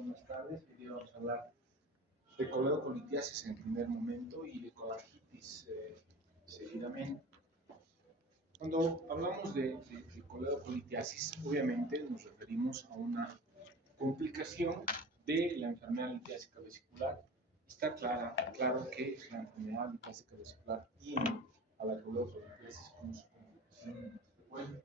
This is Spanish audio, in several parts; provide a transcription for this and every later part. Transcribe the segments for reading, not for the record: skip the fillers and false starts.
buenas tardes. Hoy día vamos a hablar de coledocolitiasis en primer momento y de colangitis seguidamente. Cuando hablamos de coledocolitiasis, obviamente nos referimos a una complicación de la enfermedad litiásica vesicular. Está claro que la enfermedad litiásica vesicular tiene a la coledocolitiasis como su complicación más frecuente.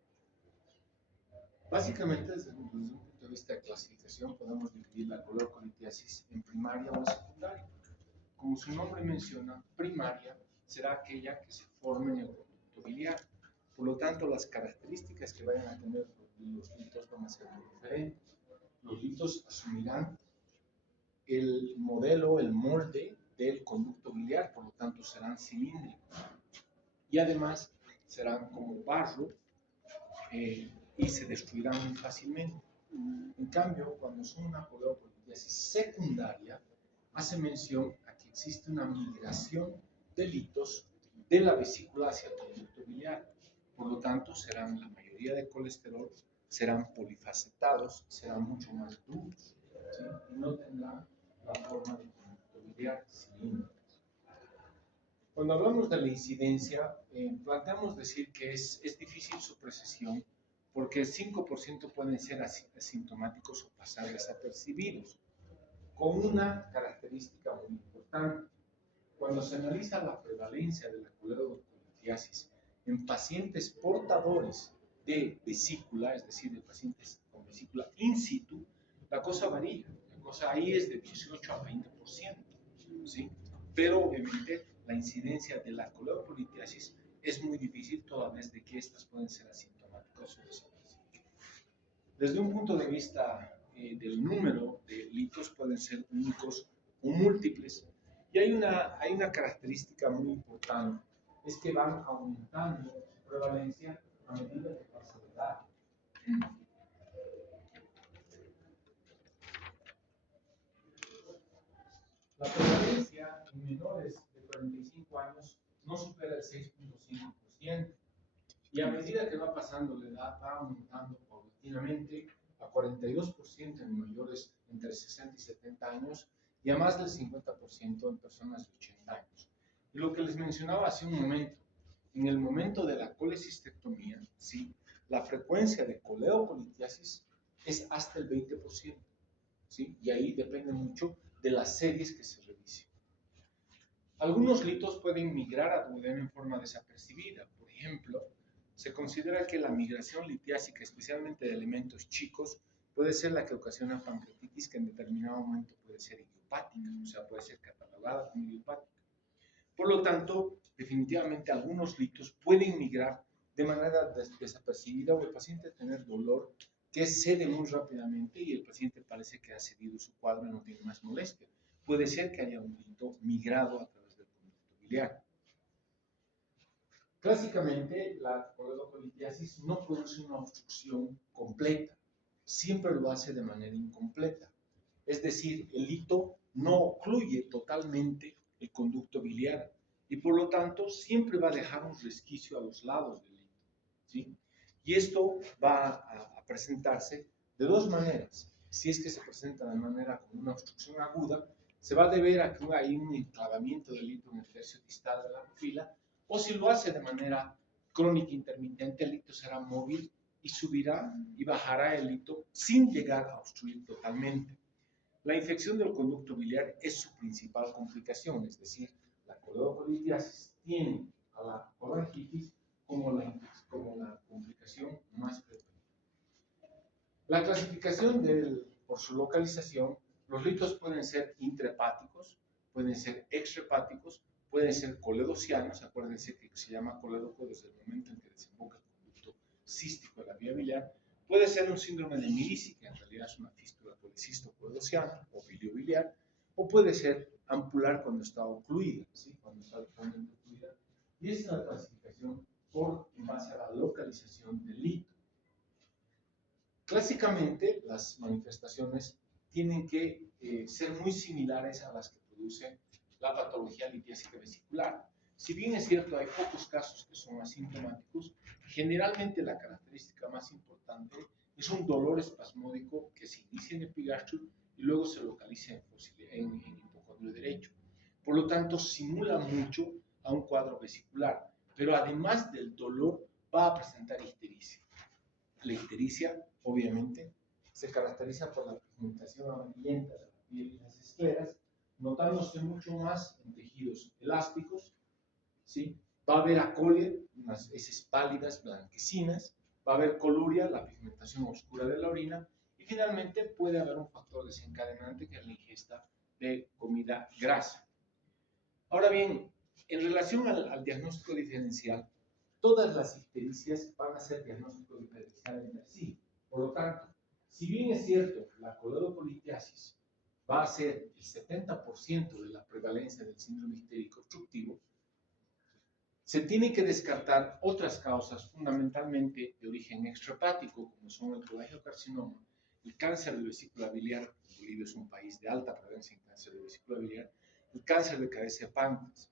Básicamente, desde un punto de vista de clasificación, podemos dividir la coledocolitiasis en primaria o secundaria. Como su nombre menciona, primaria será aquella que se forme en el conducto biliar. Por lo tanto, las características que vayan a tener los litos van a ser muy diferentes. Los litos asumirán el modelo, el molde del conducto biliar, por lo tanto serán cilíndricos. Y además serán como barro, y se destruirán muy fácilmente. En cambio, cuando son una coledocolitiasis secundaria, hace mención a que existe una migración de litos de la vesícula hacia el conducto biliar. Por lo tanto, serán la mayoría de colesterol, serán polifacetados, serán mucho más duros, ¿sí? Y no tendrán la forma de conducto biliar cilíndrico. Cuando hablamos de la incidencia, planteamos decir que es difícil su precisión porque el 5% pueden ser asintomáticos o pasar desapercibidos, con una característica muy importante. Cuando se analiza la prevalencia de la coledocolitiasis en pacientes portadores de vesícula, es decir, de pacientes con vesícula in situ, la cosa varía. La cosa ahí es de 18 a 20%, ¿sí? Pero obviamente la incidencia de la coledocolitiasis es muy difícil toda vez de que estas pueden ser asintomáticas o desapercibidas. Desde un punto de vista del número de litos pueden ser únicos o múltiples. Y hay una característica muy importante, es que van aumentando su prevalencia a medida que pasa la edad. La prevalencia en menores de 45 años no supera el 6.5%. Y a medida que va pasando la edad, va aumentando paulatinamente a 42% en mayores entre 60 y 70 años y a más del 50% en personas de 80 años. Y lo que les mencionaba hace un momento, en el momento de la colecistectomía, ¿sí? La frecuencia de coledocolitiasis es hasta el 20%, ¿sí? Y ahí depende mucho de las series que se revisen. Algunos litos pueden migrar a duodeno en forma desapercibida. Por ejemplo, se considera que la migración litiásica, especialmente de elementos chicos, puede ser la que ocasiona pancreatitis, que en determinado momento puede ser idiopática, o sea, puede ser catalogada como idiopática. Por lo tanto, definitivamente algunos litos pueden migrar de manera desapercibida o el paciente tener dolor que cede muy rápidamente y el paciente parece que ha cedido su cuadro y no tiene más molestia. Puede ser que haya un lito migrado a través del conducto biliar. Clásicamente, la coledocolitiasis no produce una obstrucción completa, siempre lo hace de manera incompleta. Es decir, el lito no ocluye totalmente el conducto biliar y por lo tanto siempre va a dejar un resquicio a los lados del lito, ¿sí? Y esto va a presentarse de dos maneras. Si es que se presenta de manera como una obstrucción aguda, se va a deber a que hay un enclavamiento del lito en el tercio distal de la pupila, o si lo hace de manera crónica intermitente, el lito será móvil y subirá y bajará el lito sin llegar a obstruir totalmente. La infección del conducto biliar es su principal complicación, es decir, la coledocolitiasis tiene a la colangitis como la complicación más frecuente. La clasificación por su localización, los litos pueden ser intrahepáticos, pueden ser extrahepáticos, pueden ser coledocianos, acuérdense que se llama colédoco desde el momento en que desemboca el conducto cístico de la vía biliar. Puede ser un síndrome de Mirici, que en realidad es una fístula policisto-coledociana o biliobiliar, o puede ser ampular cuando está ocluida, ¿sí? Cuando está totalmente ocluida. Y esa es la clasificación en base a la localización del lito. Clásicamente, las manifestaciones tienen que ser muy similares a las que produce la patología litiásica vesicular. Si bien es cierto, hay pocos casos que son asintomáticos, generalmente la característica más importante Es un dolor espasmódico que se inicia en el epigastrio y luego se localiza en hipocondrio derecho. Por lo tanto, simula mucho a un cuadro vesicular, pero además del dolor va a presentar ictericia. La ictericia, obviamente, se caracteriza por la pigmentación amarillenta de la piel y las escleras, notándose mucho más en tejidos elásticos, ¿sí? Va a haber acolia, unas heces pálidas, blanquecinas, va a haber coluria, la pigmentación oscura de la orina, y finalmente puede haber un factor desencadenante que es la ingesta de comida grasa. Ahora bien, en relación al diagnóstico diferencial, todas las ictericias van a ser diagnóstico diferencial entre sí. Por lo tanto, si bien es cierto, la coledocolitiasis va a ser el 70% de la prevalencia del síndrome ictérico obstructivo, se tienen que descartar otras causas fundamentalmente de origen extrahepático, como son el colangiocarcinoma, el cáncer de vesícula biliar. Bolivia es un país de alta prevalencia en cáncer de vesícula biliar, el cáncer de cabeza de páncreas.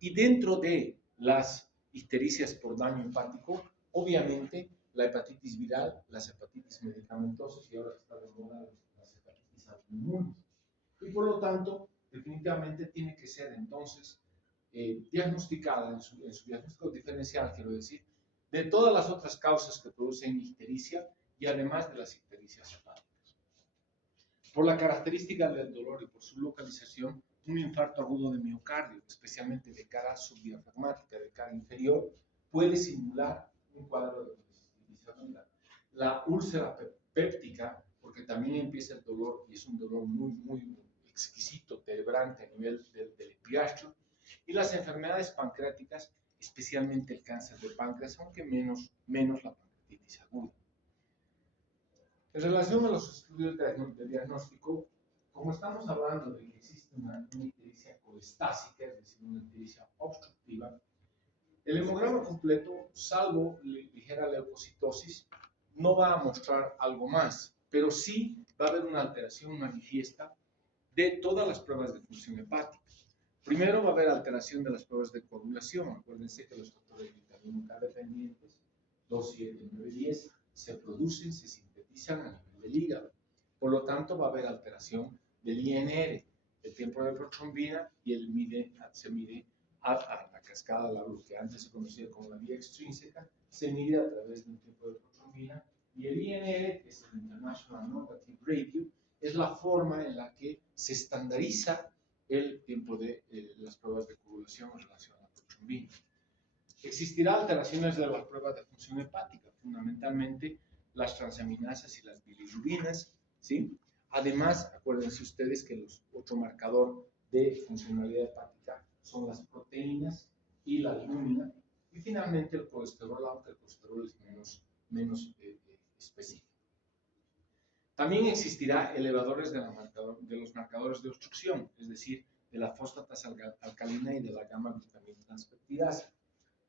Y dentro de las ictericias por daño hepático, obviamente la hepatitis viral, las hepatitis medicamentosas y ahora está de moda las hepatitis autoinmunes. Y por lo tanto, definitivamente tiene que ser entonces diagnosticada en su diagnóstico diferencial, quiero decir, de todas las otras causas que producen ictericia y además de las ictericias hepáticas. Por la característica del dolor y por su localización, un infarto agudo de miocardio, especialmente de cara subdiafragmática, de cara inferior, puede simular un cuadro de ictericia aguda. La úlcera péptica, porque también empieza el dolor y es un dolor muy exquisito, celebrante a nivel del epigastrio, y las enfermedades pancreáticas, especialmente el cáncer de páncreas, aunque menos la pancreatitis aguda. En relación a los estudios de diagnóstico, como estamos hablando de que existe una ictericia colestásica, es decir, una ictericia obstructiva, el hemograma completo, salvo ligera leucocitosis, no va a mostrar algo más, pero sí va a haber una alteración manifiesta de todas las pruebas de función hepática. Primero va a haber alteración de las pruebas de coagulación. Acuérdense que los factores de vitamina K dependientes, 2, 7, 9, 10, se producen, se sintetizan a nivel del hígado. Por lo tanto, va a haber alteración del INR, el tiempo de protrombina, y se mide a la cascada, lo que antes se conocía como la vía extrínseca, se mide a través de un tiempo de protrombina, y el INR, que es el International Normative Radio, es la forma en la que se estandariza el tiempo de las pruebas de coagulación en relación a la protrombina. Existirá alteraciones de las pruebas de función hepática, fundamentalmente las transaminasas y las bilirubinas, ¿sí? Además, acuérdense ustedes que otro marcador de funcionalidad hepática son las proteínas y la albúmina, y finalmente el colesterol, aunque el colesterol es menos específico. También existirá elevadores de los marcadores de obstrucción, es decir, de la fosfatasa alcalina y de la gamma-glutamina transpeptidasa.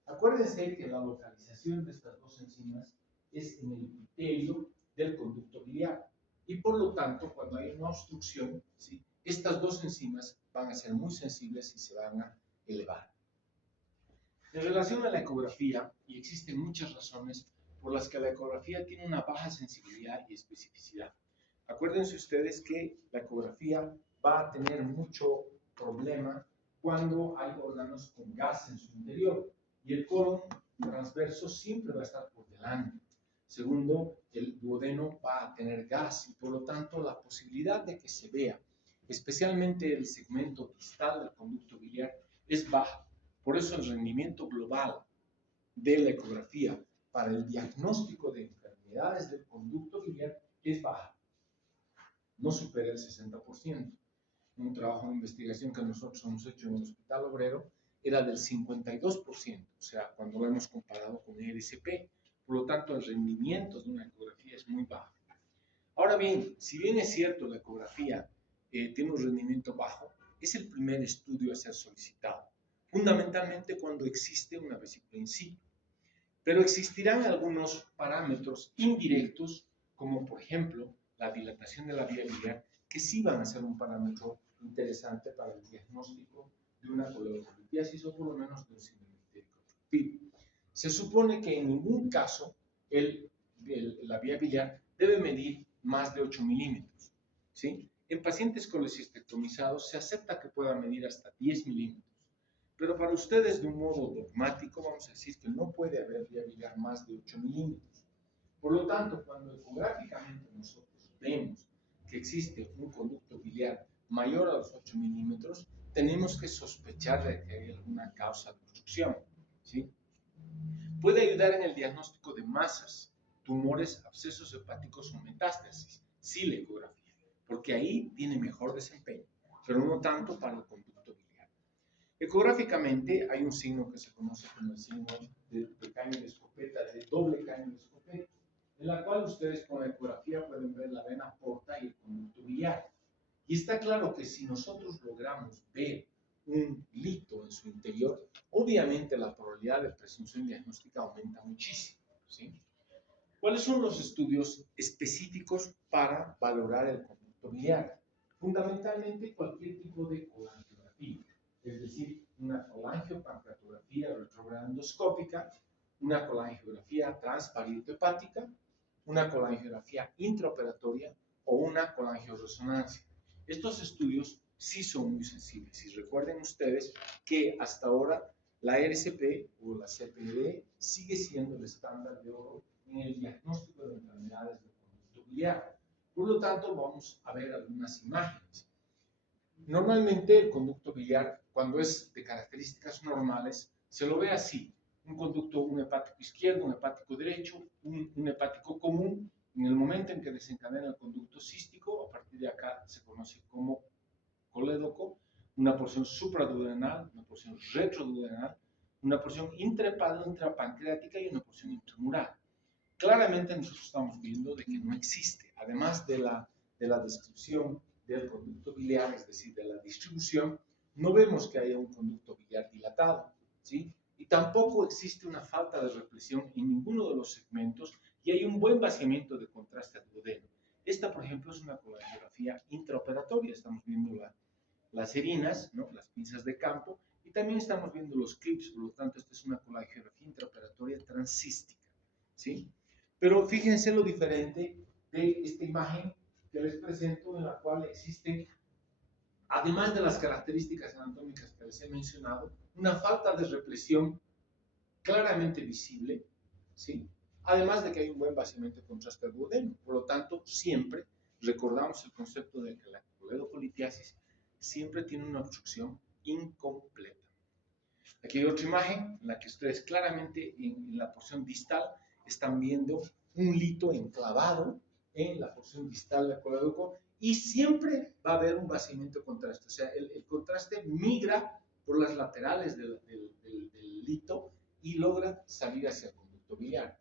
Acuérdense que la localización de estas dos enzimas es en el epitelio del conducto biliar y por lo tanto, cuando hay una obstrucción, ¿sí?, estas dos enzimas van a ser muy sensibles y se van a elevar. En relación a la ecografía, y existen muchas razones por las que la ecografía tiene una baja sensibilidad y especificidad. Acuérdense ustedes que la ecografía va a tener mucho problema cuando hay órganos con gas en su interior y el colon transverso siempre va a estar por delante. Segundo, el duodeno va a tener gas y por lo tanto la posibilidad de que se vea, especialmente el segmento distal del conducto biliar, es baja. Por eso el rendimiento global de la ecografía para el diagnóstico de enfermedades del conducto biliar es baja. No supera el 60%. Un trabajo de investigación que nosotros hemos hecho en el Hospital Obrero era del 52%, o sea, cuando lo hemos comparado con ERCP. Por lo tanto, el rendimiento de una ecografía es muy bajo. Ahora bien, si bien es cierto la ecografía tiene un rendimiento bajo, es el primer estudio a ser solicitado, fundamentalmente cuando existe una vesícula in situ. Pero existirán algunos parámetros indirectos, como por ejemplo la dilatación de la vía biliar, que sí van a ser un parámetro interesante para el diagnóstico de una coledocolitiasis o por lo menos de un síndrome ictérico obstructivo. Se supone que en ningún caso la vía biliar debe medir más de 8 milímetros, ¿sí? En pacientes colecistectomizados se acepta que pueda medir hasta 10 milímetros, pero para ustedes de un modo dogmático vamos a decir que no puede haber viabilidad más de 8 milímetros. Por lo tanto, cuando ecográficamente nosotros vemos que existe un conducto biliar mayor a los 8 milímetros, tenemos que sospechar de que hay alguna causa de obstrucción, ¿sí? Puede ayudar en el diagnóstico de masas, tumores, abscesos hepáticos o metástasis, sí la ecografía, porque ahí tiene mejor desempeño, pero no tanto para el conducto biliar. Ecográficamente hay un signo que se conoce como el signo de caño de escopeta, de doble caño de escopeta, en la cual ustedes con la ecografía pueden ver la vena porta y el conducto biliar. Y está claro que si nosotros logramos ver un lito en su interior, obviamente la probabilidad de presunción diagnóstica aumenta muchísimo, ¿sí? ¿Cuáles son los estudios específicos para valorar el conducto biliar? Fundamentalmente cualquier tipo de colangiografía, es decir, una colangiopancreatografía retrograndoscópica, una colangiografía transparieto-hepática, una colangiografía intraoperatoria o una colangioresonancia. Estos estudios sí son muy sensibles y recuerden ustedes que hasta ahora la RCP o la CPD sigue siendo el estándar de oro en el diagnóstico de enfermedades del conducto biliar. Por lo tanto, vamos a ver algunas imágenes. Normalmente el conducto biliar, cuando es de características normales, se lo ve así. Un conducto, un hepático izquierdo, un hepático derecho, un hepático común. En el momento en que desencadena el conducto cístico, a partir de acá se conoce como colédoco, una porción supraduodenal, una porción retroduodenal, una porción intrapancreática y una porción intramural. Claramente nosotros estamos viendo de que no existe, además de la descripción del conducto biliar, es decir, de la distribución, no vemos que haya un conducto biliar dilatado, ¿sí? Y tampoco existe una falta de represión en ninguno de los segmentos y hay un buen vaciamiento de contraste a duodeno. Esta, por ejemplo, es una colangiografía intraoperatoria, estamos viendo las herinas, ¿no? Las pinzas de campo, y también estamos viendo los clips, por lo tanto, esta es una colangiografía intraoperatoria transística, ¿sí? Pero fíjense lo diferente de esta imagen que les presento, en la cual existe, además de las características anatómicas que les he mencionado, una falta de represión claramente visible, ¿sí? Además de que hay un buen vaciamiento de contraste al duodeno. Por lo tanto, siempre recordamos el concepto de que la coledocolitiasis siempre tiene una obstrucción incompleta. Aquí hay otra imagen en la que ustedes claramente en la porción distal están viendo un lito enclavado en la porción distal del colédoco y siempre va a haber un vaciamiento de contraste. O sea, el contraste migra por las laterales del lito y logra salir hacia el conducto biliar.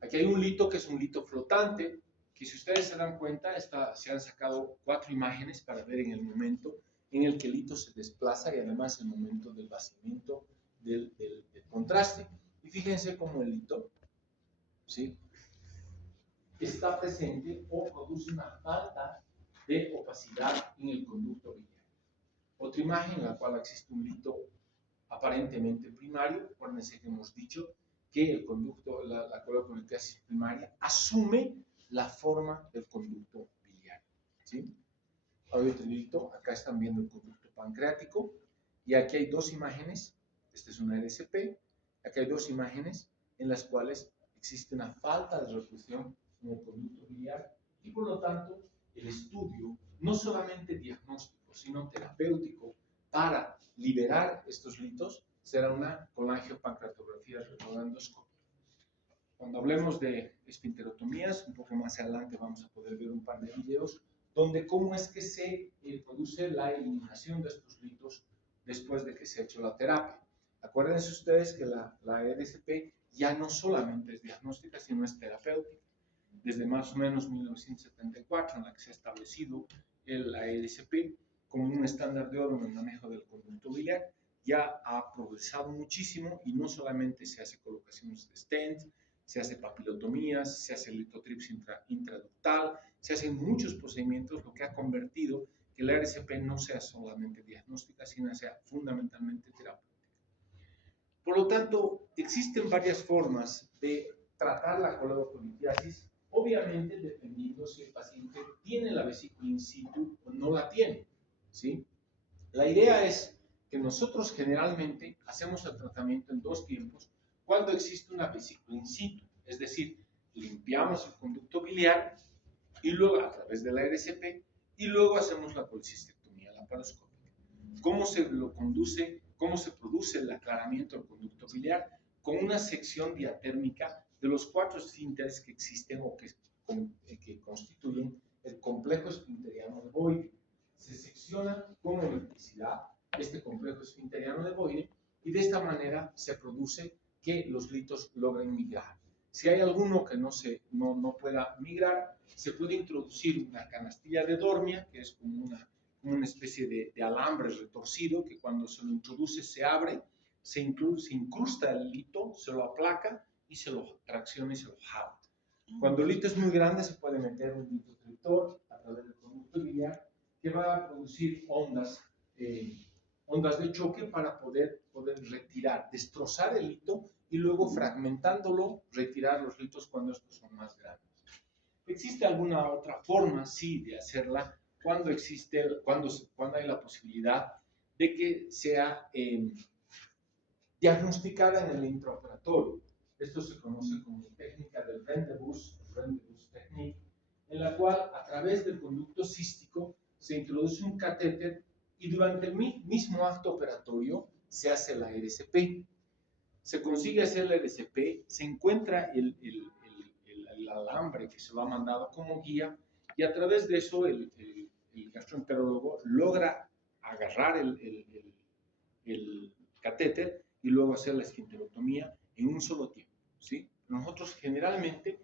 Aquí hay un lito que es un lito flotante, que si ustedes se dan cuenta, se han sacado 4 imágenes para ver en el momento en el que el lito se desplaza y además el momento del vaciamiento del contraste. Y fíjense cómo el lito, ¿sí?, está presente o produce una falta de opacidad en el conducto biliar. Otra imagen en la cual existe un lito aparentemente primario, acuérdense que hemos dicho que el conducto, la coledocolitiasis primaria asume la forma del conducto biliar, ¿sí? Hay otro lito, acá están viendo el conducto pancreático y aquí hay 2 imágenes, esta es una RCP, aquí hay 2 imágenes en las cuales existe una falta de refusión en el conducto biliar y por lo tanto el estudio, no solamente diagnóstico, sino terapéutico para liberar estos litos, será una colangiopancreatografía retrograndoscópica. Cuando hablemos de esfinterotomías, un poco más adelante vamos a poder ver un par de videos donde cómo es que se produce la eliminación de estos litos después de que se ha hecho la terapia. Acuérdense ustedes que la RCP ya no solamente es diagnóstica, sino es terapéutica. Desde más o menos 1974, en la que se ha establecido la RCP como un estándar de oro en el manejo del conducto biliar, ya ha progresado muchísimo y no solamente se hace colocaciones de stents, se hace papilotomías, se hace litotripsia intraductal, se hacen muchos procedimientos, lo que ha convertido que la RCP no sea solamente diagnóstica, sino sea fundamentalmente terapéutica. Por lo tanto, existen varias formas de tratar la coledocolitiasis obviamente dependiendo si el paciente tiene la vesícula in situ o no la tiene, ¿sí? La idea es que nosotros generalmente hacemos el tratamiento en 2 tiempos cuando existe una vesícula in situ, es decir, limpiamos el conducto biliar y luego a través de la RCP y luego hacemos la colecistectomía laparoscópica. ¿Cómo se lo conduce? ¿Cómo se produce el aclaramiento del conducto biliar? Con una sección diatérmica de los 4 esfínteres que existen o que constituyen el complejo esfinteriano de Boyle. Se secciona con electricidad este complejo esfinteriano de Boyle y de esta manera se produce que los litos logren migrar. Si hay alguno que no pueda migrar, se puede introducir una canastilla de dormia, que es como una especie de alambre retorcido que cuando se lo introduce se abre, se incrusta el lito, se lo aplaca y se lo tracciona y se lo jala. Cuando el lito es muy grande se puede meter un litotriptor a través del conducto biliar que va a producir ondas de choque para poder retirar, destrozar el lito y luego fragmentándolo retirar los litos cuando estos son más grandes. ¿Existe alguna otra forma, sí, de hacerla cuando hay la posibilidad de que sea diagnosticada en el intraoperatorio? Esto se conoce como técnica del Rendezvous technique, en la cual a través del conducto cístico se introduce un catéter y durante el mismo acto operatorio se hace la RCP. Se consigue hacer la RCP, se encuentra el alambre que se lo ha mandado como guía y a través de eso el gastroenterólogo logra agarrar el catéter y luego hacer la esfinterotomía en un solo tiempo, ¿sí? Nosotros generalmente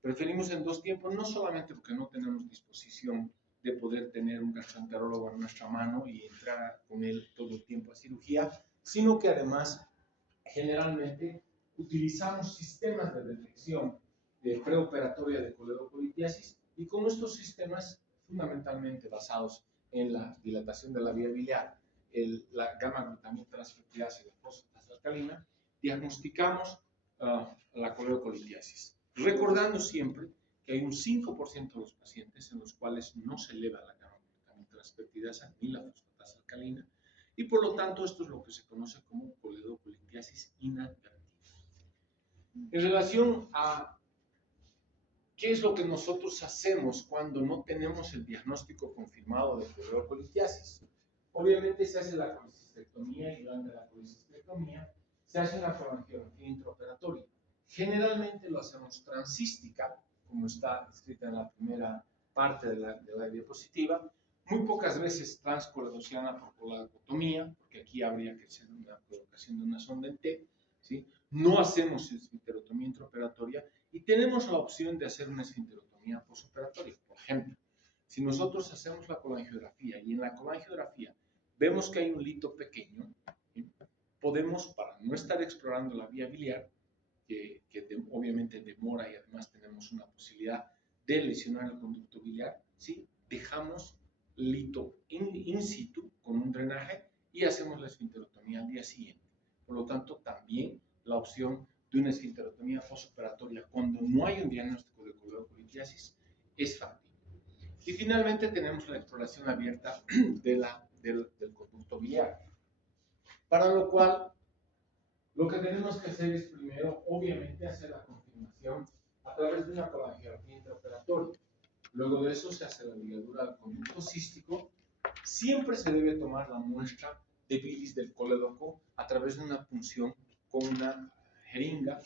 preferimos en 2 tiempos, no solamente porque no tenemos disposición de poder tener un gastroenterólogo en nuestra mano y entrar con él todo el tiempo a cirugía, sino que además generalmente utilizamos sistemas de detección preoperatoria de coledocolitiasis y con estos sistemas fundamentalmente basados en la dilatación de la vía biliar, la gamma-glutamina transfertirasa y la fosfatasa alcalina, diagnosticamos la coledocolitiasis. Recordando siempre que hay un 5% de los pacientes en los cuales no se eleva la gamma-glutamina transfertirasa ni la fosfatasa alcalina y por lo tanto esto es lo que se conoce como coledocolitiasis inadvertida. En relación a qué es lo que nosotros hacemos cuando no tenemos el diagnóstico confirmado de coledocolitiasis, obviamente se hace la colecistectomía y durante la colecistectomía se hace una colangiografía intraoperatoria. Generalmente lo hacemos transcística, como está escrita en la primera parte de la diapositiva, muy pocas veces transcoledociana por coledotomía, porque aquí habría que hacer una colocación de una sonda en T, ¿sí? No hacemos esfinterotomía intraoperatoria y tenemos la opción de hacer una esfinterotomía postoperatoria. Por ejemplo, si nosotros hacemos la colangiografía y en la colangiografía vemos que hay un lito pequeño, ¿sí? Podemos, para no estar explorando la vía biliar, que obviamente demora y además tenemos una posibilidad de lesionar el conducto biliar, ¿sí? Dejamos lito in situ con un drenaje y hacemos la esfinterotomía al día siguiente. Por lo tanto, también la opción de una esfinterotomía postoperatoria cuando no hay un diagnóstico de coledocolitiasis es factible. Y finalmente tenemos la exploración abierta del conducto biliar, para lo cual lo que tenemos que hacer es primero, obviamente, hacer la confirmación a través de una colangiografía intraoperatoria. Luego de eso se hace la ligadura del conducto cístico. Siempre se debe tomar la muestra de bilis del colédoco a través de una punción con una jeringa,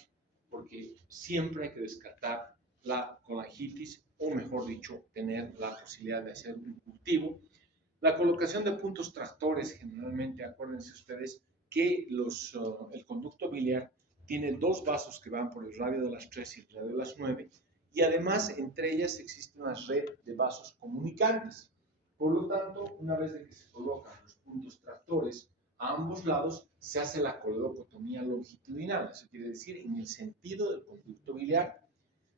porque siempre hay que descartar la colangitis, o mejor dicho, tener la posibilidad de hacer un cultivo. La colocación de puntos tractores, generalmente, acuérdense ustedes que el conducto biliar tiene 2 vasos que van por el radio de las 3 y el radio de las 9, y además entre ellas existe una red de vasos comunicantes. Por lo tanto, una vez de que se colocan los puntos tractores a ambos lados, se hace la coledocotomía longitudinal, eso quiere decir en el sentido del conducto biliar.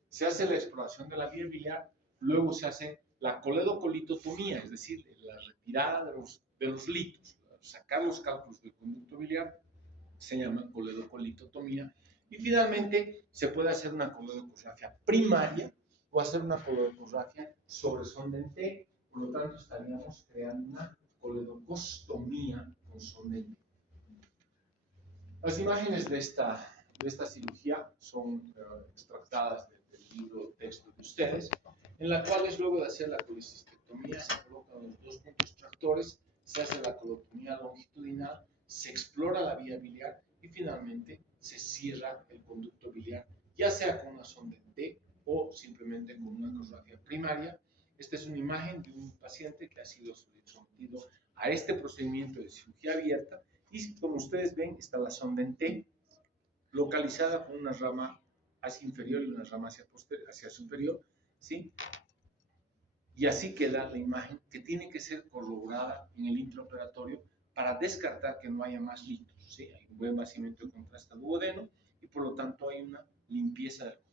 Se hace la exploración de la vía biliar, luego se hace la coledocolitotomía, es decir, la retirada de los litos, sacar los cálculos del conducto biliar, se llama coledocolitotomía, y finalmente se puede hacer una coledocografía primaria o hacer una coledocosgrafia sobre sonda en T. Por lo tanto, estaríamos creando una coledocostomía con sonda en T. Las imágenes de esta cirugía son extractadas del libro texto de ustedes, en la cual luego de hacer la colecistectomía se colocan los dos puntos tractores, se hace la colotomía longitudinal, se explora la vía biliar y finalmente se cierra el conducto biliar, ya sea con una sonda en T o simplemente con una ecografía primaria. Esta es una imagen de un paciente que ha sido sometido a este procedimiento de cirugía abierta y como ustedes ven está la sonda en T localizada con una rama hacia inferior y una rama hacia superior, ¿sí? Y así queda la imagen que tiene que ser corroborada en el intraoperatorio para descartar que no haya más litos, ¿sí? Hay un buen vaciamiento de contraste duodeno y por lo tanto hay una limpieza del conducto.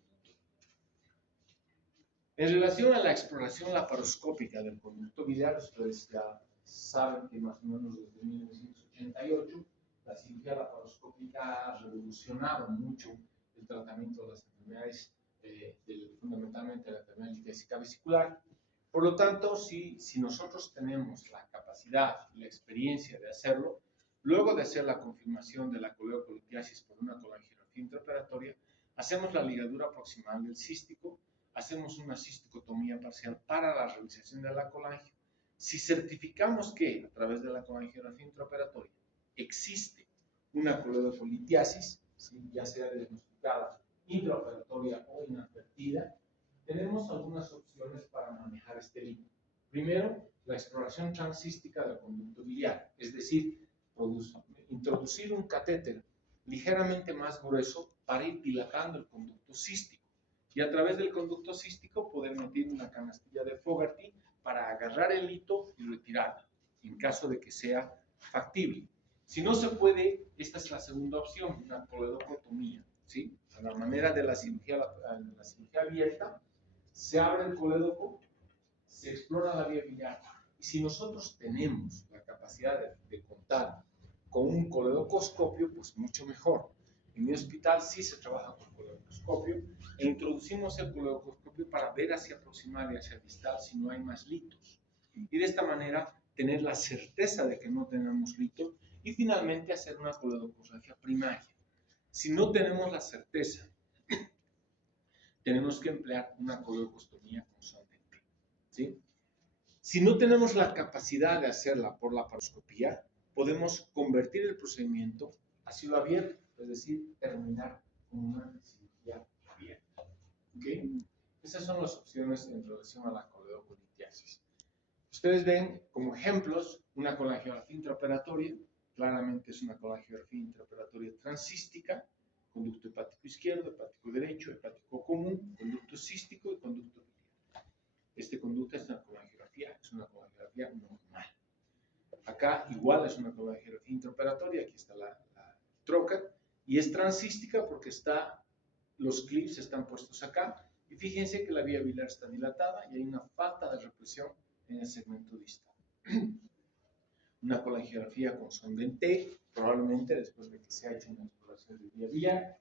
En relación a la exploración laparoscópica del conducto biliar, ustedes ya saben que más o menos desde 1988 la cirugía laparoscópica ha revolucionado mucho el tratamiento de las enfermedades, fundamentalmente la enfermedad litésica vesicular. Por lo tanto, si nosotros tenemos la capacidad y la experiencia de hacerlo, luego de hacer la confirmación de la coleocolitiasis por una colangiografía intraoperatoria, hacemos la ligadura proximal del cístico, hacemos una cisticotomía parcial para la realización de la colangio. Si certificamos que a través de la colangiografía intraoperatoria existe una coleocolitiasis, ¿sí? Ya sea diagnosticada intraoperatoria o inadvertida, tenemos algunas opciones para manejar este lito. Primero, la exploración transcística del conducto biliar, es decir, introducir un catéter ligeramente más grueso para ir dilatando el conducto cístico y a través del conducto cístico poder meter una canastilla de Fogarty para agarrar el lito y retirarlo, en caso de que sea factible. Si no se puede, esta es la segunda opción, una coledocotomía, ¿sí? A la manera de la cirugía abierta, se abre el colédoco, se explora la vía biliar. Y si nosotros tenemos la capacidad de contar con un coledocoscopio, pues mucho mejor. En mi hospital sí se trabaja con coledocoscopio e introducimos el coledocoscopio para ver hacia proximal y hacia distal si no hay más litos. Y de esta manera tener la certeza de que no tenemos litos y finalmente hacer una coledocosgrafía primaria. Si no tenemos la certeza, tenemos que emplear una coledocostomía con sonda en T, ¿sí? Si no tenemos la capacidad de hacerla por laparoscopía, podemos convertir el procedimiento a cielo abierto, es decir, terminar con una cirugía abierta. ¿Okay? Esas son las opciones en relación a la coledocolitiasis. Ustedes ven como ejemplos una colangiografía intraoperatoria, claramente es una colangiografía intraoperatoria transcística, conducto hepático izquierdo, hepático derecho, hepático común, conducto cístico y conducto biliar. Este conducto es una colangiografía normal. Acá igual es una colangiografía intraoperatoria, aquí está la troca, y es transcística porque los clips están puestos acá, y fíjense que la vía biliar está dilatada y hay una falta de represión en el segmento distal. Una colangiografía con sonda en T, probablemente después de que se ha hecho una exploración de vía biliar.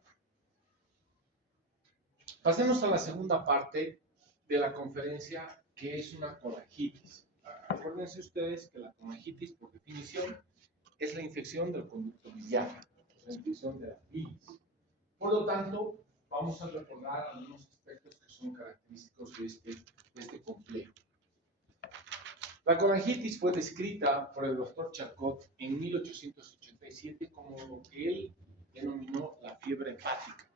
Pasemos a la segunda parte de la conferencia, que es una colangitis. Acuérdense ustedes que la colangitis, por definición, es la infección del conducto biliar, la infección de la bilis. Por lo tanto, vamos a recordar algunos aspectos que son característicos de este complejo. La colangitis fue descrita por el doctor Charcot en 1887 como lo que él denominó la fiebre hepática.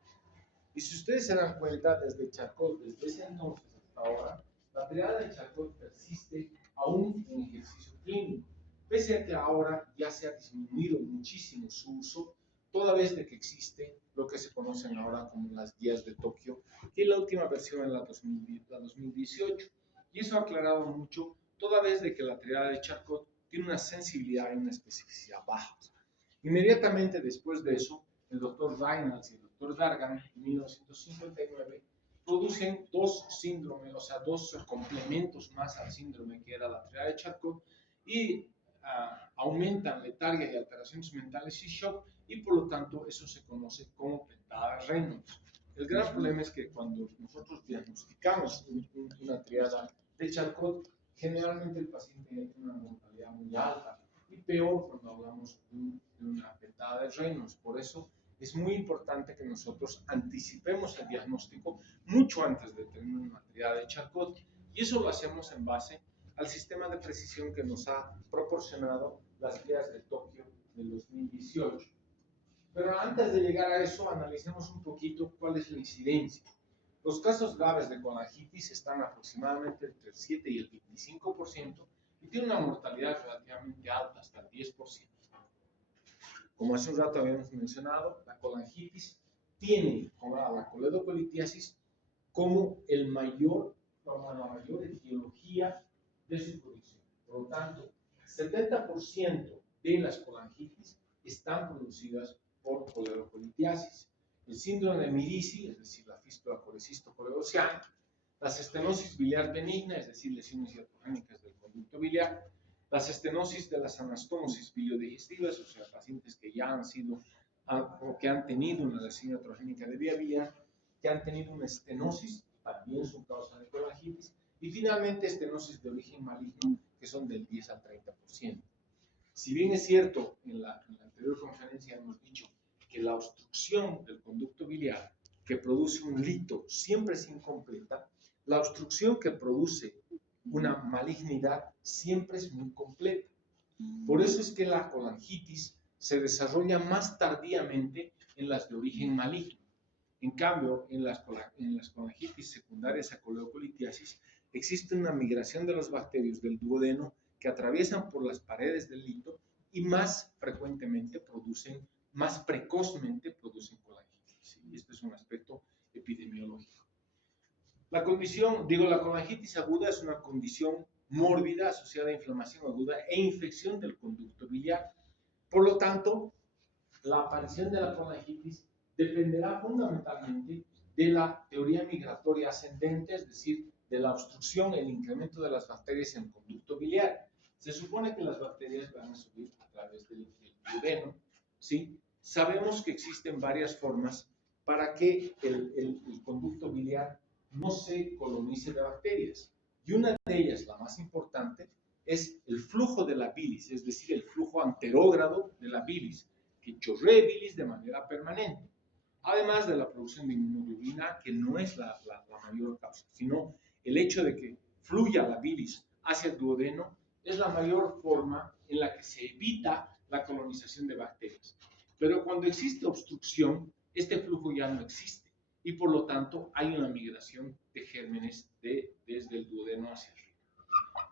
Y si ustedes se dan cuenta, desde Charcot, desde ese entonces hasta ahora, la triada de Charcot persiste aún en ejercicio clínico, pese a que ahora ya se ha disminuido muchísimo su uso, toda vez de que existe lo que se conocen ahora como las guías de Tokio, que la última versión es la 2018. Y eso ha aclarado mucho, toda vez de que la triada de Charcot tiene una sensibilidad y una especificidad bajas. Inmediatamente después de eso, el doctor Reynolds y el doctor Dargan, en 1959, producen dos síndromes, o sea, dos complementos más al síndrome que era la triada de Charcot, y aumentan letargia y alteraciones mentales y shock, y por lo tanto eso se conoce como pentada Reynolds. El gran problema es que cuando nosotros diagnosticamos una triada de Charcot, generalmente el paciente tiene una mortalidad muy alta y peor cuando hablamos de una petada de Reynolds. Por eso es muy importante que nosotros anticipemos el diagnóstico mucho antes de tener una triada de Charcot, y eso lo hacemos en base al sistema de precisión que nos ha proporcionado las guías de Tokio del 2018. Pero antes de llegar a eso, analicemos un poquito cuál es la incidencia. Los casos graves de colangitis están aproximadamente entre el 7 y el 25% y tienen una mortalidad relativamente alta, hasta el 10%. Como hace un rato habíamos mencionado, la colangitis tiene a la coledocolitiasis como la mayor etiología de su producción. Por lo tanto, 70% de las colangitis están producidas por coledocolitiasis. El síndrome de Mirici, es decir, la fístula colecisto-coledociana, las estenosis biliar benigna, es decir, lesiones iatrogénicas del conducto biliar, las estenosis de las anastomosis biliodigestivas, o sea, pacientes que ya han sido o que han tenido una lesión iatrogénica de vía biliar, que han tenido una estenosis, también son causa de colangitis, y finalmente estenosis de origen maligno, que son del 10 al 30%. Si bien es cierto, en la anterior conferencia hemos dicho que la obstrucción del conducto biliar que produce un lito siempre es incompleta, la obstrucción que produce una malignidad siempre es muy completa. Por eso es que la colangitis se desarrolla más tardíamente en las de origen maligno. En cambio, en las colangitis secundarias a coledocolitiasis existe una migración de los bacterios del duodeno que atraviesan por las paredes del lito y más frecuentemente más precozmente producen colangitis. Y este es un aspecto epidemiológico. La colangitis aguda es una condición mórbida asociada a inflamación aguda e infección del conducto biliar. Por lo tanto, la aparición de la colangitis dependerá fundamentalmente de la teoría migratoria ascendente, es decir, de la obstrucción, el incremento de las bacterias en el conducto biliar. Se supone que las bacterias van a subir a través del duodeno, ¿sí? Sabemos que existen varias formas para que el conducto biliar no se colonice de bacterias. Y una de ellas, la más importante, es el flujo de la bilis, es decir, el flujo anterógrado de la bilis, que chorree bilis de manera permanente. Además de la producción de inmunoglobulina, que no es la mayor causa, sino el hecho de que fluya la bilis hacia el duodeno es la mayor forma en la que se evita la colonización de bacterias. Pero cuando existe obstrucción, este flujo ya no existe y por lo tanto hay una migración de gérmenes desde el duodeno hacia arriba.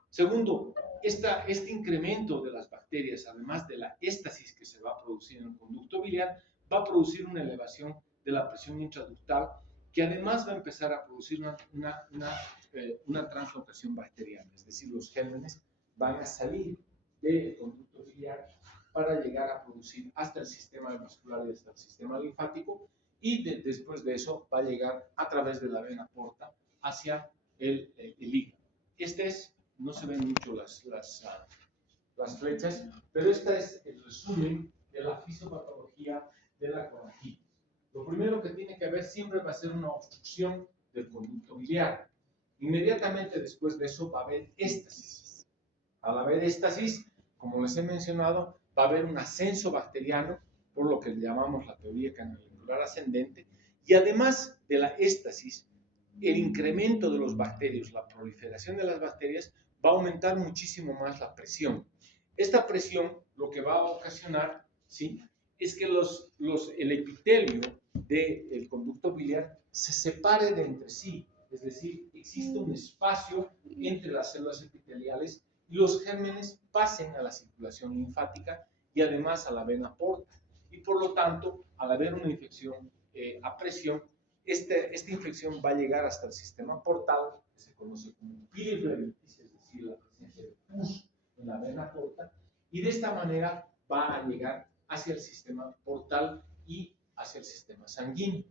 Segundo, este incremento de las bacterias, además de la éstasis que se va a producir en el conducto biliar, va a producir una elevación de la presión intraductal que además va a empezar a producir una translocación bacteriana, es decir, los gérmenes van a salir del conducto biliar para llegar a producir hasta el sistema vascular y hasta el sistema linfático, y después de eso va a llegar a través de la vena porta hacia el hígado. No se ven mucho las flechas, pero este es el resumen de la fisiopatología de la colangitis. Lo primero que tiene que haber siempre va a ser una obstrucción del conducto biliar. Inmediatamente después de eso va a haber éstasis. Al haber éstasis, como les he mencionado, va a haber un ascenso bacteriano, por lo que le llamamos la teoría canalicular ascendente, y además de la éstasis, el incremento de los bacterios, la proliferación de las bacterias, va a aumentar muchísimo más la presión. Esta presión lo que va a ocasionar, ¿sí?, es que el epitelio del conducto biliar se separe de entre sí, es decir, existe un espacio entre las células epiteliales y los gérmenes pasen a la circulación linfática y además a la vena porta. Y por lo tanto, al haber una infección a presión, esta infección va a llegar hasta el sistema portal, que se conoce como pielifloritis, es decir, la presencia de pus en la vena porta, y de esta manera va a llegar hacia el sistema portal y hacia el sistema sanguíneo.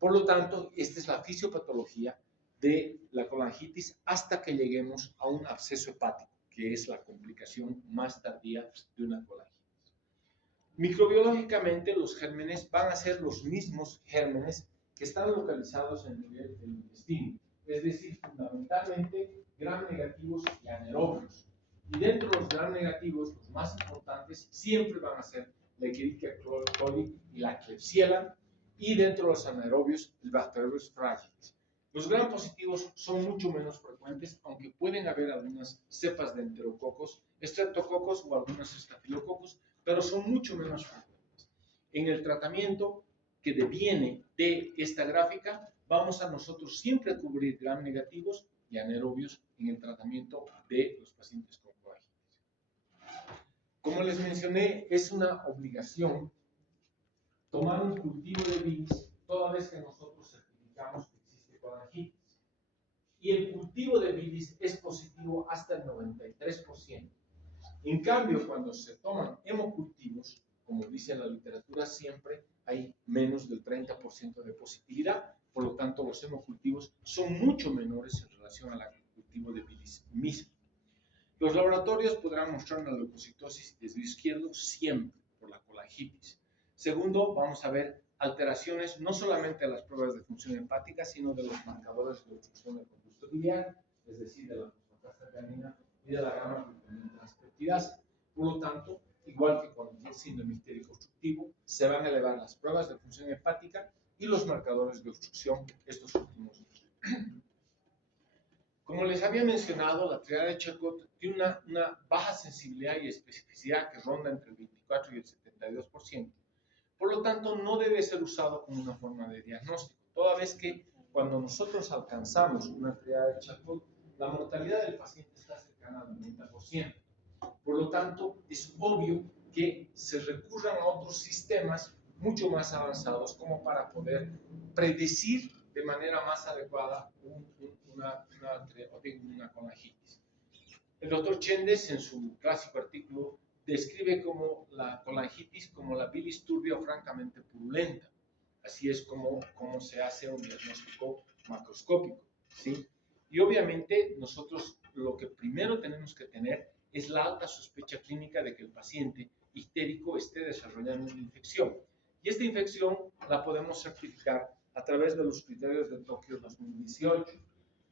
Por lo tanto, esta es la fisiopatología de la colangitis hasta que lleguemos a un absceso hepático, que es la complicación más tardía de una colangitis. Microbiológicamente, los gérmenes van a ser los mismos gérmenes que están localizados en el nivel del intestino, es decir, fundamentalmente gram negativos y anaerobios. Y dentro de los gram negativos, los más importantes siempre van a ser la Escherichia coli y la Klebsiella, y dentro de los anaerobios, el Bacteroides fragilis. Los gram positivos son mucho menos frecuentes, aunque pueden haber algunas cepas de enterococos, estreptococos o algunos estafilococos, pero son mucho menos frecuentes. En el tratamiento que deviene de esta gráfica, vamos a nosotros siempre a cubrir gram negativos y anaerobios en el tratamiento de los pacientes con coagitis. Como les mencioné, es una obligación tomar un cultivo de bilis toda vez que nosotros certificamos que existe coagitis. Y el cultivo de bilis es positivo hasta el 93%. En cambio, cuando se toman hemocultivos, como dice la literatura, siempre hay menos del 30% de positividad. Por lo tanto, los hemocultivos son mucho menores en relación al cultivo de bilis mismo. Los laboratorios podrán mostrar una leucocitosis desde izquierdo siempre por la colangitis. Segundo, vamos a ver alteraciones no solamente de las pruebas de función hepática, sino de los marcadores de obstrucción del conducto biliar, es decir, de la fosfatasa y de la gamma-glutamina transpeptidasa. Por lo tanto, igual que con el síndrome histérico obstructivo, se van a elevar las pruebas de función hepática y los marcadores de obstrucción estos últimos días. Como les había mencionado, la triada de Charcot tiene una baja sensibilidad y especificidad que ronda entre el 24 y el 72%. Por lo tanto, no debe ser usado como una forma de diagnóstico, toda vez que cuando nosotros alcanzamos una triada de Charcot, la mortalidad del paciente está cercana al 90%. Por lo tanto, es obvio que se recurran a otros sistemas mucho más avanzados como para poder predecir de manera más adecuada una colangitis. El doctor Chendes, en su clásico artículo, describe como la colangitis como la bilis turbia o francamente purulenta. Así es como se hace un diagnóstico macroscópico, ¿sí? Y obviamente nosotros lo que primero tenemos que tener es la alta sospecha clínica de que el paciente histérico esté desarrollando una infección. Y esta infección la podemos certificar a través de los criterios de Tokio 2018.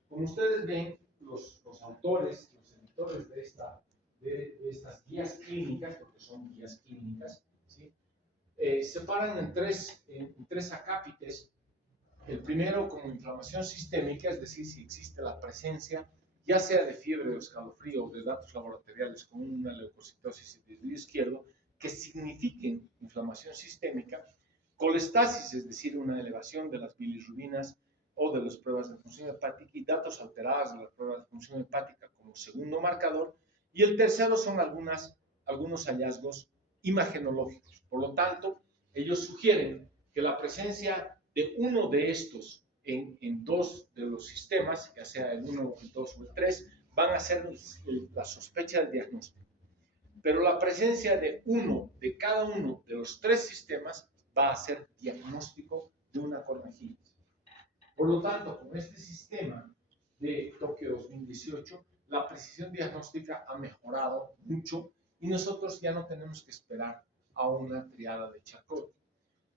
Como ustedes ven, los autores, los editores de estas guías clínicas, porque son guías clínicas, ¿sí? Separan en tres acápites. El primero como inflamación sistémica, es decir, si existe la presencia, ya sea de fiebre o escalofrío o de datos laboratoriales con una leucocitosis del izquierdo, que signifiquen inflamación sistémica, colestasis, es decir, una elevación de las bilirrubinas o de las pruebas de función hepática y datos alterados de las pruebas de función hepática como segundo marcador, y el tercero son algunos hallazgos imagenológicos. Por lo tanto, ellos sugieren que la presencia de uno de estos en dos de los sistemas, ya sea el 1, el 2 o el 3, van a ser la sospecha del diagnóstico. Pero la presencia de cada uno de los tres sistemas va a ser diagnóstico de una colangitis. Por lo tanto, con este sistema de Tokio 2018, la precisión diagnóstica ha mejorado mucho y nosotros ya no tenemos que esperar a una triada de Charcot.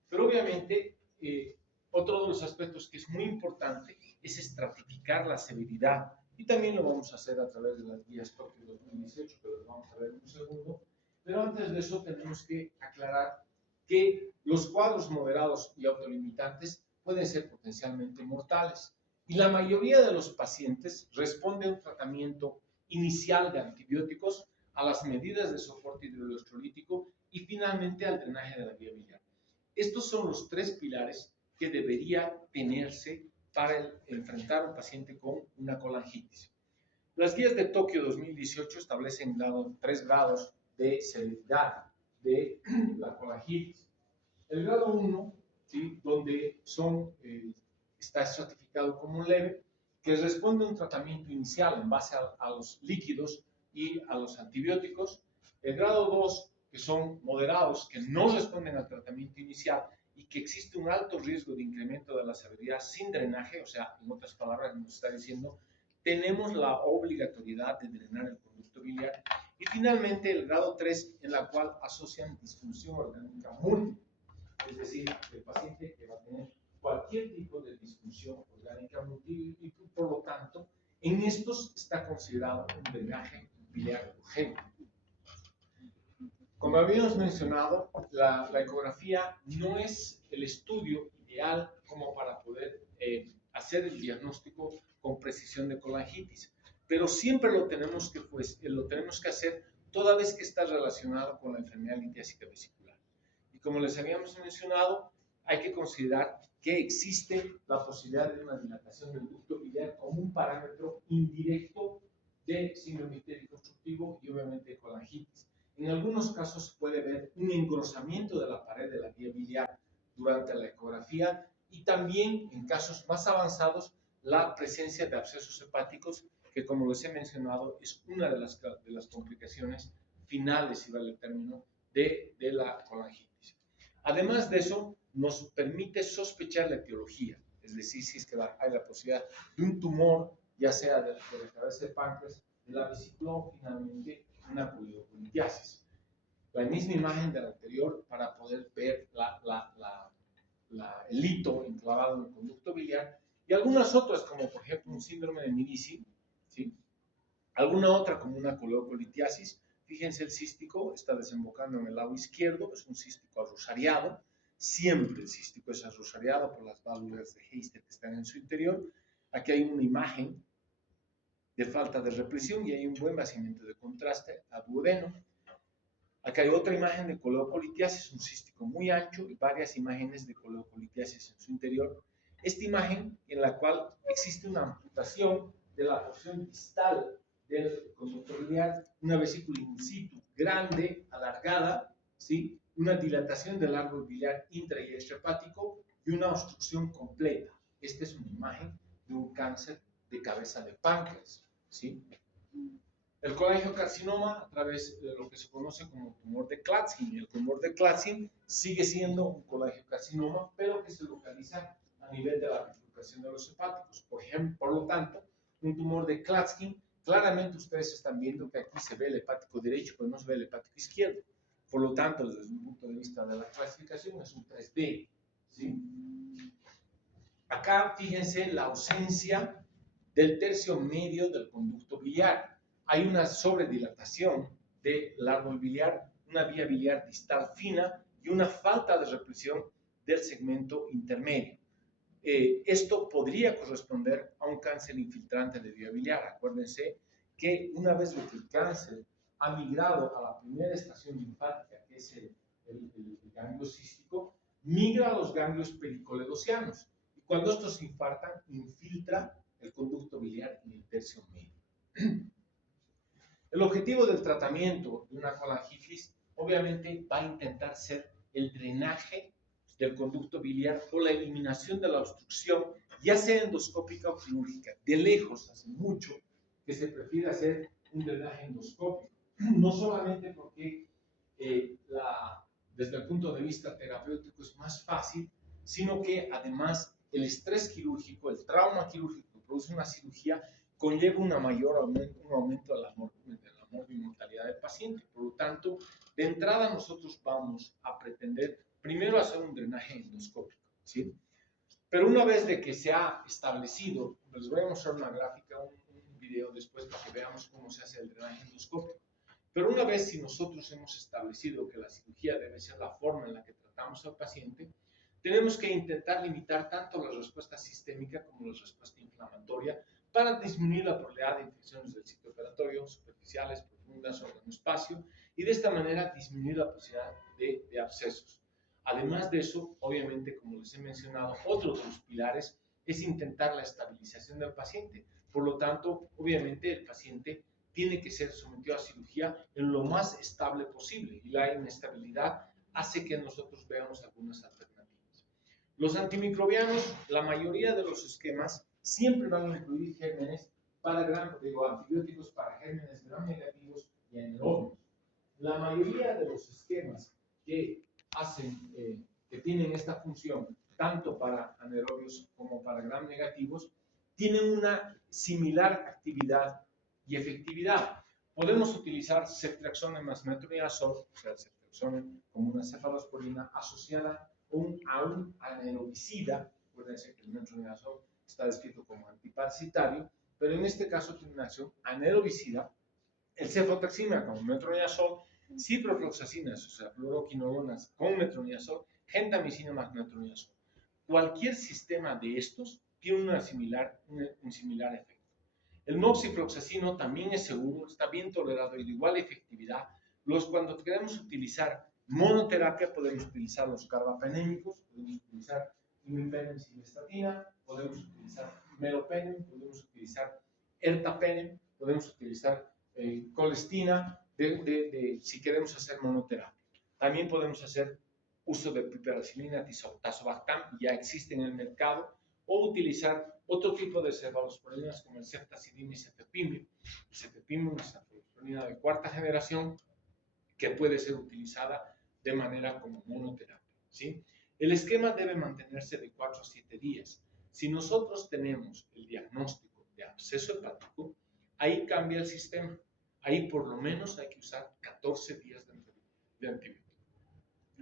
Pero obviamente, otro de los aspectos que es muy importante es estratificar la severidad, y también lo vamos a hacer a través de las guías Tokio 2018, que los vamos a ver en un segundo. Pero antes de eso tenemos que aclarar que los cuadros moderados y autolimitantes pueden ser potencialmente mortales, y la mayoría de los pacientes responde a un tratamiento inicial de antibióticos, a las medidas de soporte hidroelectrolítico y finalmente al drenaje de la vía biliar. Estos son los tres pilares que debería tenerse para enfrentar a un paciente con una colangitis. Las guías de Tokio 2018 establecen 3 grados de severidad de la colangitis. El grado 1, ¿sí?, donde está estratificado como leve, que responde a un tratamiento inicial en base a los líquidos y a los antibióticos. El grado 2, que son moderados, que no responden al tratamiento inicial y que existe un alto riesgo de incremento de la severidad sin drenaje, o sea, en otras palabras nos está diciendo, tenemos la obligatoriedad de drenar el conducto biliar. Y finalmente el grado 3, en la cual asocian disfunción orgánica múltiple, es decir, el paciente que va a tener cualquier tipo de disfunción orgánica multiple y por lo tanto, en estos está considerado un drenaje biliar urgente. Como habíamos mencionado, la ecografía no es el estudio ideal como para poder hacer el diagnóstico con precisión de colangitis, pero siempre lo tenemos que hacer toda vez que está relacionado con la enfermedad litiásica vesicular. Y como les habíamos mencionado, hay que considerar que existe la posibilidad de una dilatación del ducto biliar como un parámetro indirecto de síndrome ictérico obstructivo y obviamente colangitis. En algunos casos se puede ver un engrosamiento de la pared de la vía biliar durante la ecografía y también en casos más avanzados la presencia de abscesos hepáticos, que como les he mencionado es una de las complicaciones finales, si vale el término, de la colangitis. Además de eso, nos permite sospechar la etiología, es decir, si es que hay la posibilidad de un tumor, ya sea de la cabeza de páncreas, de la vesícula o finalmente una colitis. La misma imagen de la anterior para poder ver el hito enclavado en el conducto biliar y algunas otras como por ejemplo un síndrome de Medici, ¿sí? Alguna otra como una coleocolitiasis. Fíjense, el cístico está desembocando en el lado izquierdo, es un cístico arrosariado. Siempre el cístico es arrosariado por las válvulas de Heister que están en su interior. Aquí hay una imagen de falta de represión y hay un buen vaciamiento de contraste a duodeno. Acá hay otra imagen de coleocolitiasis, un cístico muy ancho y varias imágenes de coleocolitiasis en su interior. Esta imagen en la cual existe una amputación de la porción distal del conducto biliar, una vesícula in situ grande, alargada, ¿sí? Una dilatación del árbol biliar intra y extrahepático y una obstrucción completa. Esta es una imagen de un cáncer de cabeza de páncreas, ¿sí? El colangiocarcinoma, a través de lo que se conoce como tumor de Klatskin. El tumor de Klatskin sigue siendo un colangiocarcinoma, pero que se localiza a nivel de la bifurcación de los hepáticos. Por ejemplo, por lo tanto, un tumor de Klatskin, claramente ustedes están viendo que aquí se ve el hepático derecho, pero no se ve el hepático izquierdo. Por lo tanto, desde un punto de vista de la clasificación, es un 3D, ¿sí? Acá, fíjense la ausencia del tercio medio del conducto biliar. Hay una sobredilatación del árbol biliar, una vía biliar distal fina y una falta de represión del segmento intermedio. Esto podría corresponder a un cáncer infiltrante de vía biliar. Acuérdense que una vez que el cáncer ha migrado a la primera estación linfática, que es el ganglio cístico, migra a los ganglios pericoledocianos. Y cuando estos se infartan, infiltra el conducto biliar en el tercio medio. El objetivo del tratamiento de una colangitis obviamente va a intentar ser el drenaje del conducto biliar o la eliminación de la obstrucción, ya sea endoscópica o quirúrgica. De lejos, hace mucho que se prefiere hacer un drenaje endoscópico, no solamente porque desde el punto de vista terapéutico es más fácil, sino que además el estrés quirúrgico, el trauma quirúrgico que produce una cirugía, conlleva un aumento de la mortalidad del paciente. Por lo tanto, de entrada nosotros vamos a pretender primero hacer un drenaje endoscópico, ¿sí? Pero una vez de que se ha establecido, les voy a mostrar una gráfica, un video después para que veamos cómo se hace el drenaje endoscópico. Pero una vez si nosotros hemos establecido que la cirugía debe ser la forma en la que tratamos al paciente, tenemos que intentar limitar tanto la respuesta sistémica como la respuesta inflamatoria para disminuir la probabilidad de infecciones del sitio operatorio, superficiales, profundas, órgano-espacio, y de esta manera disminuir la posibilidad de abscesos. Además de eso, obviamente, como les he mencionado, otro de los pilares es intentar la estabilización del paciente. Por lo tanto, obviamente, el paciente tiene que ser sometido a cirugía en lo más estable posible, y la inestabilidad hace que nosotros veamos algunas alternativas. Los antimicrobianos, la mayoría de los esquemas siempre van a incluir gérmenes antibióticos para gérmenes gram negativos y anaerobios. La mayoría de los esquemas que tienen esta función, tanto para anaerobios como para gram negativos, tienen una similar actividad y efectividad. Podemos utilizar ceftriaxona más metronidazol, o sea, ceftriaxona como una cefalosporina asociada a un anaerobicida, Acuérdense que el metronidazol está descrito como antiparasitario, pero en este caso tiene una acción anaerobicida. El cefotaxima con metronidazol, ciprofloxacinas, o sea, fluoroquinolonas con metronidazol, gentamicina más metronidazol. Cualquier sistema de estos tiene un similar efecto. El moxifloxacino también es seguro, está bien tolerado y de igual efectividad. Cuando queremos utilizar monoterapia, podemos utilizar los carbapenémicos, podemos utilizar imipenem simvastatina, podemos utilizar meropenem, podemos utilizar ertapenem, podemos utilizar colestina, si queremos hacer monoterapia. También podemos hacer uso de piperacilina, tazobactam, ya existe en el mercado, o utilizar otro tipo de cefalosporinas como el ceftazidime y cefepime. El cefepime es una cefalosporina de cuarta generación que puede ser utilizada de manera como monoterapia, ¿sí? El esquema debe mantenerse de 4 a 7 días. Si nosotros tenemos el diagnóstico de absceso hepático, ahí cambia el sistema. Ahí por lo menos hay que usar 14 días de antibiótico.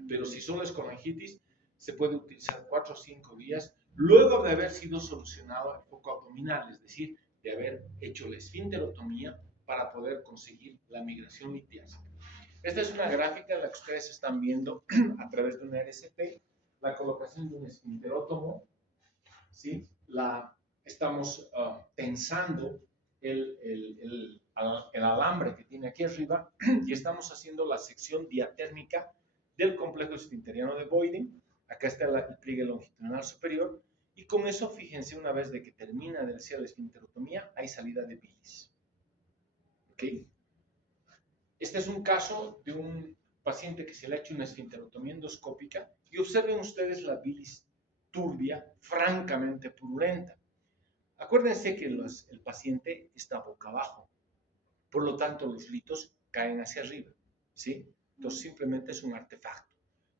Pero si solo es colangitis, se puede utilizar 4 o 5 días luego de haber sido solucionado el foco abdominal, es decir, de haber hecho la esfinterotomía para poder conseguir la migración litiásica. Esta es una gráfica en la que ustedes están viendo a través de una RCP la colocación de un esfinterótomo, ¿sí? Estamos tensando el alambre que tiene aquí arriba y estamos haciendo la sección diatérmica del complejo esfinteriano de Boyden. Acá está el pliegue longitudinal superior y con eso, fíjense, una vez de que termina de hacer la esfinterotomía, hay salida de bilis. ¿Ok? Este es un caso de un paciente que se le ha hecho una esfinterotomía endoscópica y observen ustedes la bilis turbia, francamente purulenta. Acuérdense que el paciente está boca abajo, por lo tanto los litos caen hacia arriba, ¿sí? Entonces simplemente es un artefacto.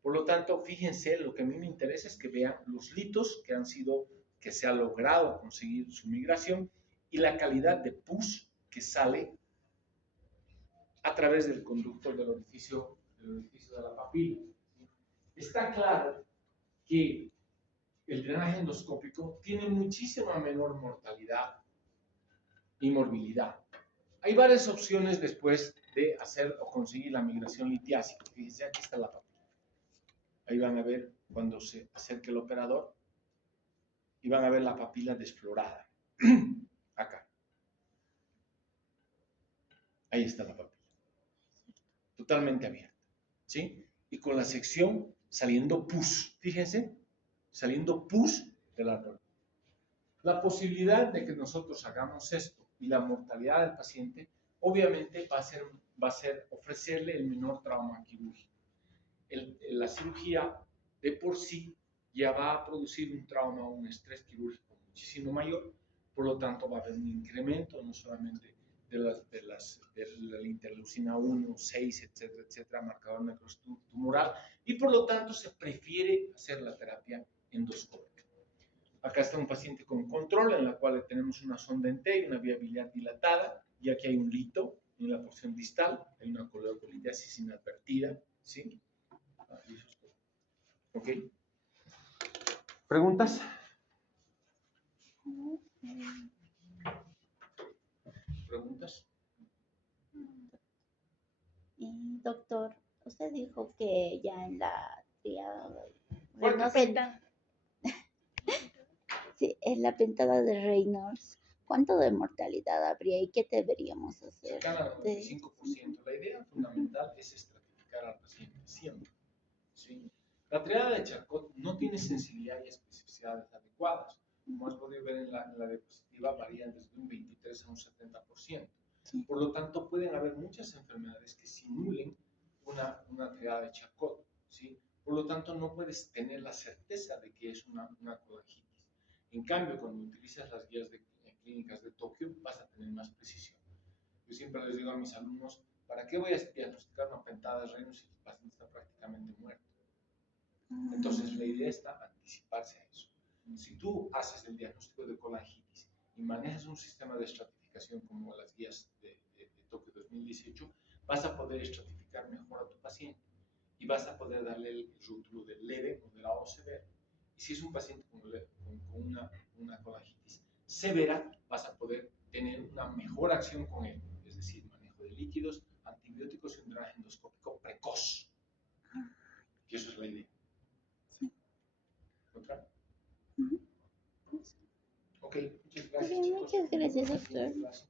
Por lo tanto, fíjense, lo que a mí me interesa es que vean los litos que se ha logrado conseguir su migración y la calidad de pus que sale a través del conducto del orificio de la papila. Está claro que el drenaje endoscópico tiene muchísima menor mortalidad y morbilidad. Hay varias opciones después de hacer o conseguir la migración litiásica. Fíjense, aquí está la papila. Ahí van a ver cuando se acerque el operador y van a ver la papila desflorada. Acá. Ahí está la papila. Totalmente abierta. ¿Sí? Y con la sección saliendo pus. Fíjense, saliendo pus del árbol. La posibilidad de que nosotros hagamos esto y la mortalidad del paciente, obviamente va a ser ofrecerle el menor trauma quirúrgico. La cirugía de por sí ya va a producir un trauma o un estrés quirúrgico muchísimo mayor, por lo tanto va a haber un incremento no solamente de la interleucina 1, 6, etcétera, etcétera, marcador necrotumoral, y por lo tanto se prefiere hacer la terapia endoscópica. Acá está un paciente con control en la cual tenemos una sonda en T y una vía biliar dilatada, y aquí hay un lito en la porción distal, hay una coleocolitiasis inadvertida, ¿sí? ¿Ok? ¿Preguntas? ¿Preguntas? Doctor, usted dijo que ya en la triada sí, en la pintada de Reynolds, ¿cuánto de mortalidad habría y qué deberíamos hacer? Cada 95%. La idea fundamental es estratificar al paciente siempre. ¿Sí? La triada de Charcot no tiene sensibilidad y especificidades adecuadas. Como has podido ver en la diapositiva, varían desde un 23 a un 70%. Sí. Por lo tanto, pueden haber muchas enfermedades que simulen una triada de Charcot. ¿Sí? Por lo tanto, no puedes tener la certeza de que es una colangitis. En cambio, cuando utilizas las guías de clínicas de Tokio, vas a tener más precisión. Yo siempre les digo a mis alumnos, ¿para qué voy a diagnosticar una pentada de Reynolds si el paciente está prácticamente muerto? Entonces, la idea está anticiparse a eso. Si tú haces el diagnóstico de colangitis y manejas un sistema de estratificación como las guías de Tokio 2018, vas a poder estratificar mejor a tu paciente y vas a poder darle el rótulo de leve, moderado o severo. Y si es un paciente con con una colangitis severa, vas a poder tener una mejor acción con él, es decir, manejo de líquidos, antibióticos y un drenaje endoscópico precoz. Y eso es la idea. Sí. ¿Otra? Ujú. Ok, muchas Muy gracias, bien, chicos. muchas gracias, doctor. Gracias.